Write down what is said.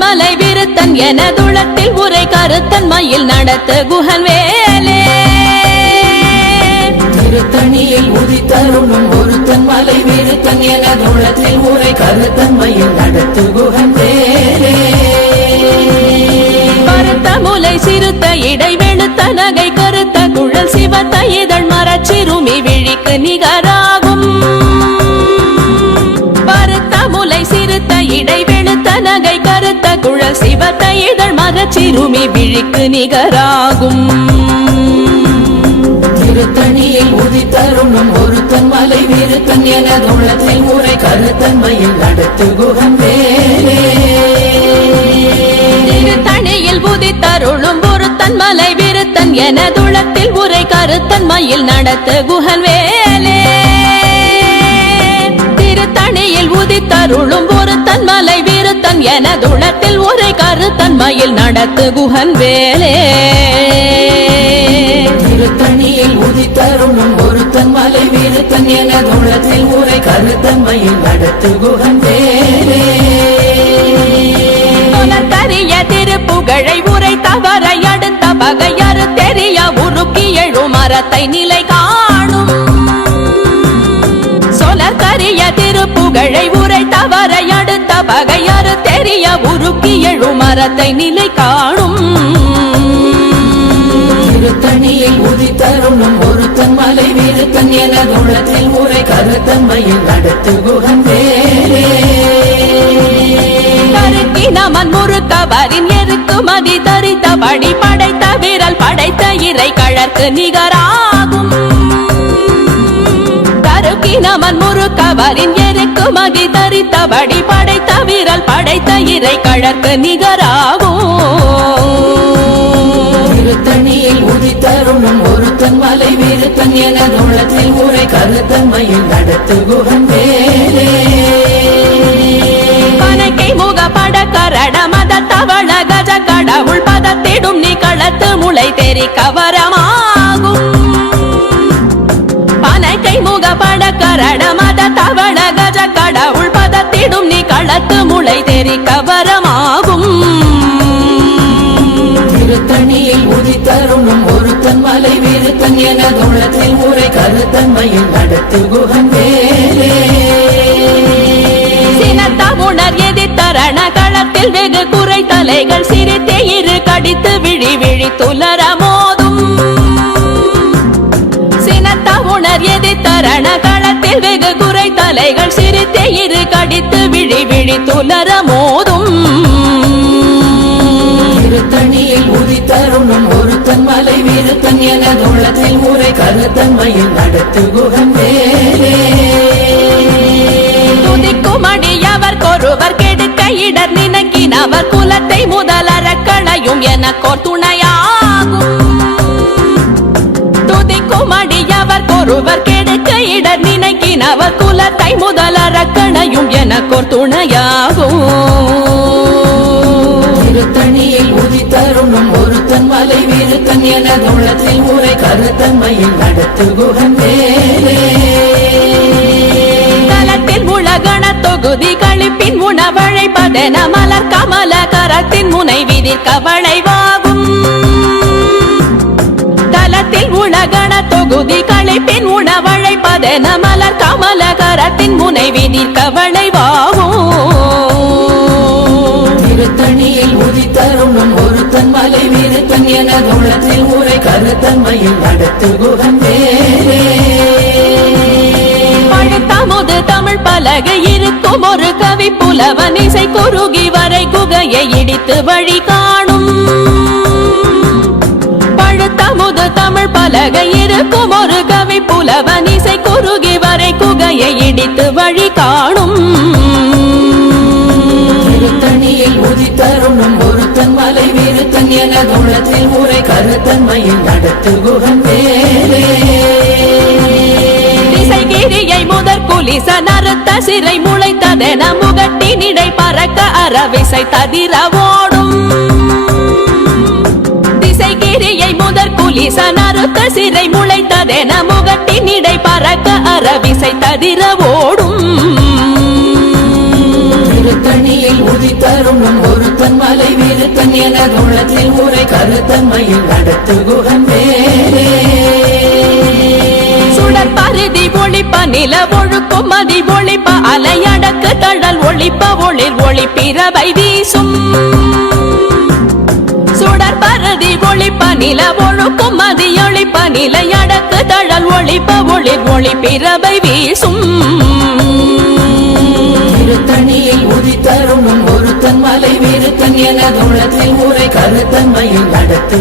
மலை விருத்தன் எனதுளத்தில் உரை கருத்தன் மயில் நடத்த குஹன் வேலே திருத்தணியில் உதித்தருளும் ஒருத்தன் மலை விருத்தன் எனதுளத்தில் உரை கருத்தன் மயில் நடத்து குஹன் வேலே பருத்த முலை சிறுத்த இடை வெளுத்த நகை கருத்த குழல் சிவத்த இதழ் மரச்சிறுமி விழிக்கு நிகராகும் பருத்த முலை சிறுத்த இடை வெளுத்த நகை கருத்த குழல் சிவத்த இதழ் மரச்சிறுமி விழிக்கு நிகராகும் திருத்தணியில் உதித்தருளும் ஒருத்தன் மலை விருத்தன் எனதுளத்தில் உரை கருத்தன் மயில் நடத்து குஹன் வேலே திருத்தணியில் உதித்தருளும் ஒருத்தன் மலை விருத்தன் எனதுளத்தில் உரை கருத்தன் மயில் நடத்த குஹன் வேலே திருத்தணியில் உதித்தருளும் ஒருத்தன் மலை விருத்தன் எனதுளத்தில் உரை கருத்தன் மயில் நடத்து குஹன் வேலே திருத்தணியில் உதித்தருளும் ஒருத்தன் மலை விருத்தன் எனதுளத்தில் உரை கருத்தன் மயில் நடத்து குஹன் வேலே புலத்தறிய திருப்புகழை உரை தவறை அடுத்த பகையறு தெரிய உருக்கி எழும் மரத்தை நிலை காணும் சொலத்தறிய திருப்புகழை உரை தவறை அடுத்த பகையறு தெரிய உருக்கி எழும் மரத்தை நிலை காணும் திருத்தணியில் உதித்தருளும் ஒருத்தன் மலை விருத்தன் எனதுளத்தில் உரை கருத்தன் மயில் நடத்து குஹன் வேலே நமன் முறுக்கவரின் எருக்கு மதி தரித்தபடி படைத்த விரல் படைத்த இறை கழற்கு நிகராகும் தருக்கி நமன் முறுக்கவரின் எருக்கு மதி தரித்தபடி படைத்த விரல் படைத்த இறை கழற்கு நிகராகும் திருத்தணியில் உதித்தருளும் ஒருத்தன் மலை விருத்தன் எனதுளத்தில் உரை கருத்தன் மயில் நடத்து குஹன் வேலே பனக்கை முக பட கரட மத தவள கஜ கடவுள் பதத்திடும் நீ களத்து முளை தெரி கவரமாகும் பனக்கை முக பட கரட மத தவள கஜ கடவுள் பதத்திடும் நீ களத்து முளை தெரி கவரமாகும் திருத்தணியில் உதித்தருளும் ஒருத்தன் மலை விருத்தன் எனதுளத்தில் உரை கருத்தன் மயில் நடத்து குஹன் வேலே உணர் எதிர்த்தரண களத்தில் வெகு குறை தலைகள் சிரித்தே இரு கடித்து விழி விழி துலர மோதும் சினத்த உணர் எதிர்த்தரண களத்தில் வெகு குறை தலைகள் சிரித்தே இரு கடித்து விழி விழி துலர மோதும் திருத்தணியில் உதித்தருளும் ஒருத்தன் மலை விருத்தன் எனதுளத்தில் உரை கருத்தன் மயில் நடத்து குஹன் வேலே துதிக்குமடியவர் கொருவர் கெடுக்க இடர் நினைக்கினவர் குலத்தை முதலறக்களையும் எனக்கோர் துணையாகும் துதிக்குமடியவர் கொருவர் கெடுக்க இடர் நினைக்கினவர் குலத்தை முதலறக்களையும் எனக்கோர் துணையாகும் திருத்தணியில் உதித்தருளும் ஒருத்தன் மலை விருத்தன் எனதுளத்தில் உரை கருத்தன் மயில் நடத்து குஹன் வேலே உலகண தொகுதி கழிப்பின் உணவழைப்பதென மலர் கமல கரத்தின் முனை விதிர் கவளைவாகும் தலத்தில் உலகண தொகுதி கழிப்பின் உணவழைப்பதென மலர் கமல கரத்தின் முனை விதிர் கவளைவாகும் திருத்தணியில் உதித்தருளும் ஒருத்தன் மலை விருத்தன் எனதுளத்தில் உரை கருத்தன் மயில் நடத்து குஹன் வேலே பழுத்தமுது தமிழ் பலகை இருக்கும் ஒரு கவி புலவன் இசை குறுகி வரை குகையை இடித்து வழி காணும் பழுத்தமுது தமிழ் பலகை இருக்கும் ஒரு கவி புலவன் இசை குறுகி வரை குகையை இடித்து வழி காணும் திருத்தணியில் உதித்தருளும் ஒருத்தன் மலை விருத்தன் எனதுளத்தில் உரை கருத்தன் மயில் நடத்து குஹன் வேலே கிரியை முதற் குலிச நறுத்த சிறை முளைத்ததென முகட்டினிடை பறக்க அரவிசை ததிர ஓடும் திசைகிரியை முதற் குலிச நறுத்த சிறை முளைத்ததென முகட்டினிடை பறக்க அரவிசை ததிர ஓடும் திருத்தணியில் திருத்தணியில் உதித்தருணும் ஒருத்தன் மலை விருத்தன் எனது உள்ளத்தில் உரை கருத்தன்மையில் நடத்து குகன் வேலே சுடர் பருதி ஒளிப்ப நில ஒழுக்கும் மதி ஒளிப்ப அலையடக்கு தழல் ஒளிப்ப ஒளிர் ஒளிப்பிரவை வீசும் சுடர் பருதி ஒளிப்ப நில ஒழுக்கும் மதி ஒளிப்ப நிலையடக்கு தழல் ஒளிப்ப ஒளிர் ஒளிப்பிரவை வீசும் திருத்தணியில் உதித்தருணும் ஒருத்தன் மலை விருத்தன் எனது உள்ளத்தில் உரை கருத்தன்மையில் நடத்து